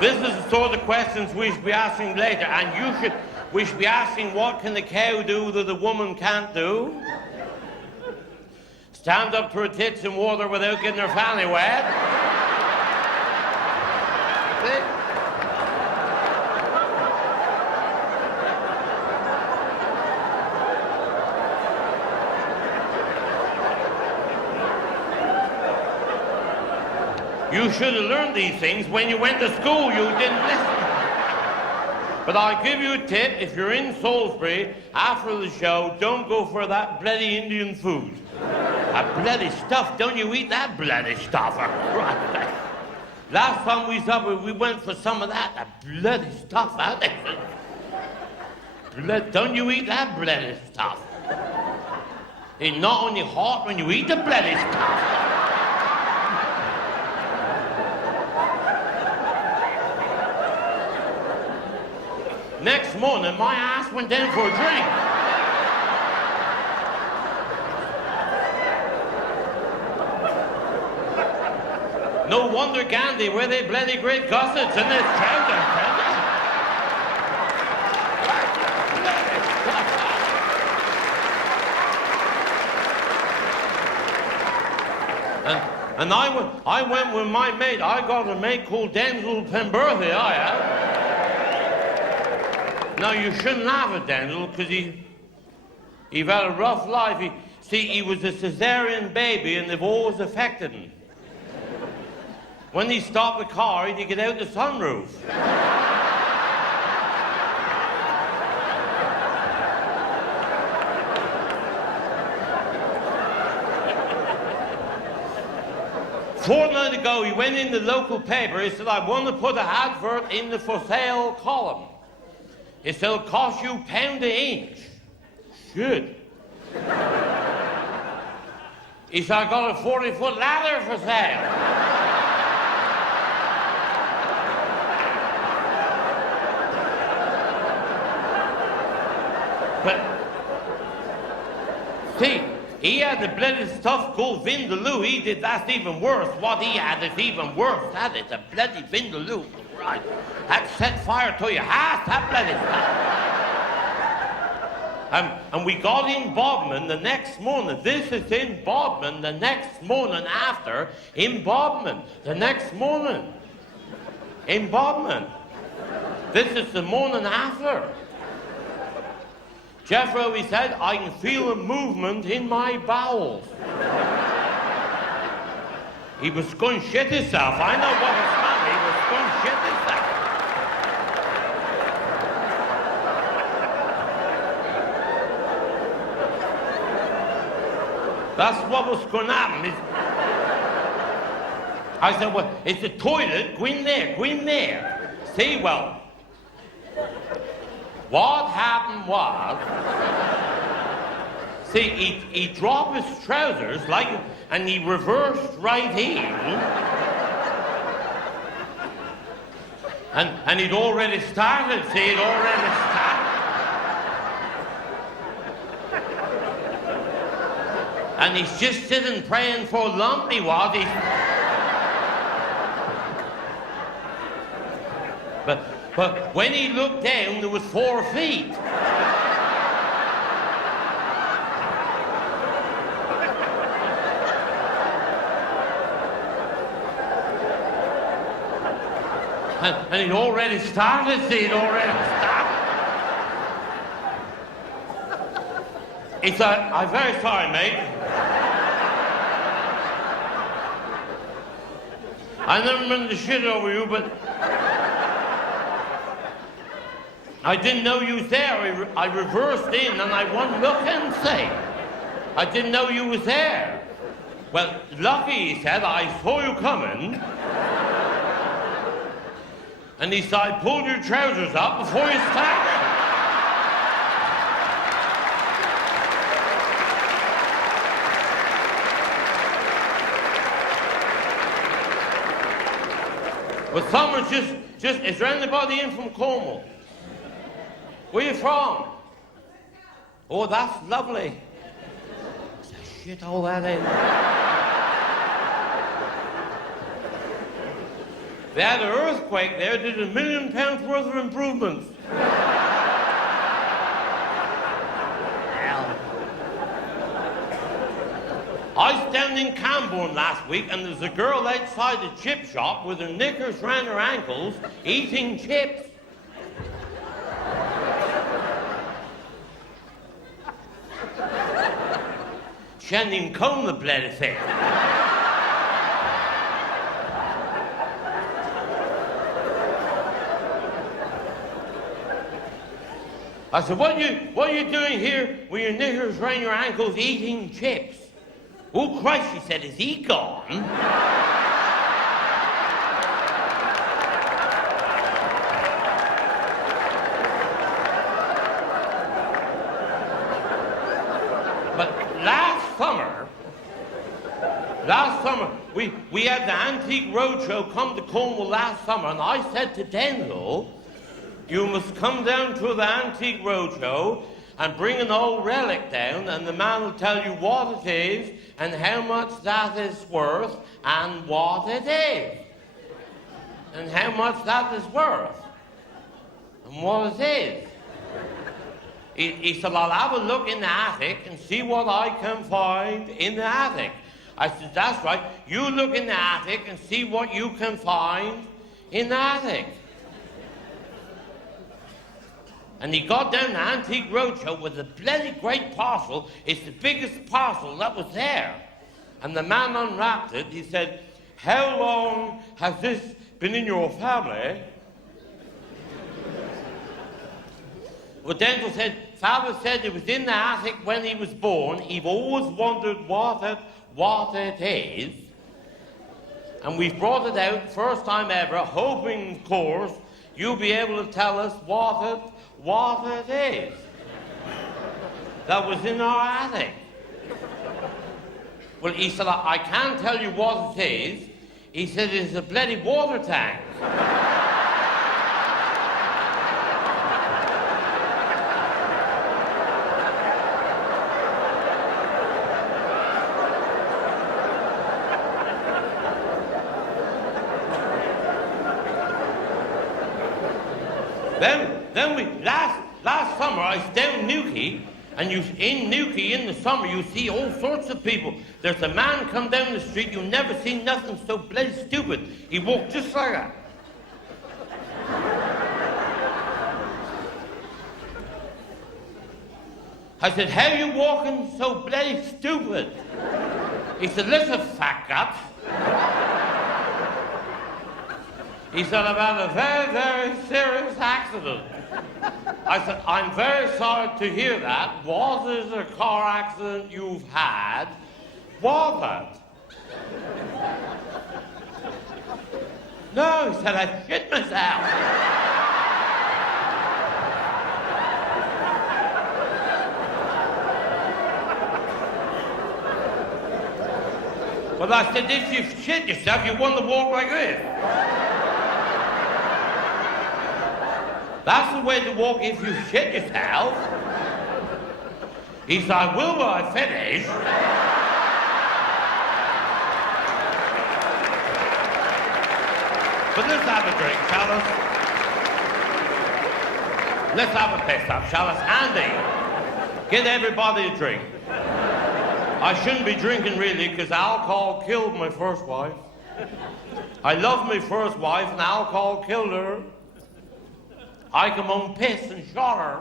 This is the sort of questions we should be asking later, and we should be asking, what can the cow do that the woman can't do? Stand up to her tits in water without getting her fanny wet. See? You should have learned these things when you went to school. You didn't listen. But I'll give you a tip. If you're in Salisbury after the show, don't go for that bloody Indian food. That bloody stuff. Don't you eat that bloody stuff. Last time we saw it, we went for some of that bloody stuff out there. Don't you eat that bloody stuff. It's not only hot when you eat the bloody stuff. Next morning, my ass went down for a drink. No wonder Gandhi wear they bloody great gussets in his trousers. And I went with my mate. I got a mate called Denzel Pemberthy, I have. Now, you shouldn't laugh at Daniel, because he had a rough life. He was a cesarean baby, and they've always affected him. When he stopped the car, he'd get out the sunroof. Fortnight ago, he went in the local paper. He said, I want to put an advert in the for sale column. He said, it'll cost you £1 an inch. Should. He said, I got a 40-foot ladder for sale. But, see, he had the bloody stuff called Vindaloo. He did, that's even worse. What he had is even worse. That is a bloody Vindaloo. Right. That set fire to your house, that bloody stuff. And we got in Bodmin the next morning. This is in Bodmin the next morning after. In Bodmin the next morning. In Bodmin. This is the morning after. Jethro, he said, I can feel a movement in my bowels. He was going to shit himself. I know what it's meant. He was going to shit himself. That's what was going to happen. I said, well, it's a toilet. Go in there. Go in there. See, well, what happened was, see, he dropped his trousers, and he reversed right in. And he'd already started, see, he'd already started. And he's just sitting praying for a lump, he was. But when he looked down, there was 4 feet. And he'd already started, see, he'd already started. He said, I'm very sorry, mate. I never meant to shit over you, but I didn't know you was there. I reversed in and I went look and say, I didn't know you was there. Well, lucky, he said, I saw you coming. And he said, I pulled your trousers up before you started. But someone's just, is there anybody in from Cornwall? Where you from? Oh, that's lovely. It's a shit hole that is. They had an earthquake there, did £1 million worth of improvements. I was down in Camborne last week, and there's a girl outside the chip shop with her knickers round her ankles eating chips. She hadn't even combed the bloody thing. I said, what are you doing here with your knickers round your ankles eating chips? Oh, Christ, she said, is he gone? But last summer, we had the Antique Roadshow come to Cornwall last summer, and I said to Denzel, you must come down to the Antique Roadshow and bring an old relic down, and the man will tell you what it is and how much that is worth and what it is. And how much that is worth and what it is. He said, I'll have a look in the attic and see what I can find in the attic. I said, that's right. You look in the attic and see what you can find in the attic. And he got down the Antique Roadshow with a bloody great parcel. It's the biggest parcel that was there. And the man unwrapped it. He said, how long has this been in your family? Well, Denzel said, Father said it was in the attic when he was born. He've always wondered what it is. And we've brought it out, first time ever, hoping, of course, you'll be able to tell us what it is that was in our attic. Well, he said, I can't tell you what it is. He said, it's a bloody water tank. Last summer I was down Newquay, and in Newquay in the summer you see all sorts of people. There's a man come down the street, you never seen nothing so bloody stupid. He walked just like that. I said, how you walking so bloody stupid? He said, listen, fat gut. He said, I've had a very, very serious accident. I said, I'm very sorry to hear that. Was it a car accident you've had? Was it? No, he said, I shit myself. Well, I said, if you shit yourself, you want to walk like this. That's the way to walk if you shit yourself. He said, I will when I finish. But let's have a drink, shall us? Let's have a piss up, shall us? Andy, get everybody a drink. I shouldn't be drinking really, because alcohol killed my first wife. I loved my first wife, and alcohol killed her. I come home pissed and shot her.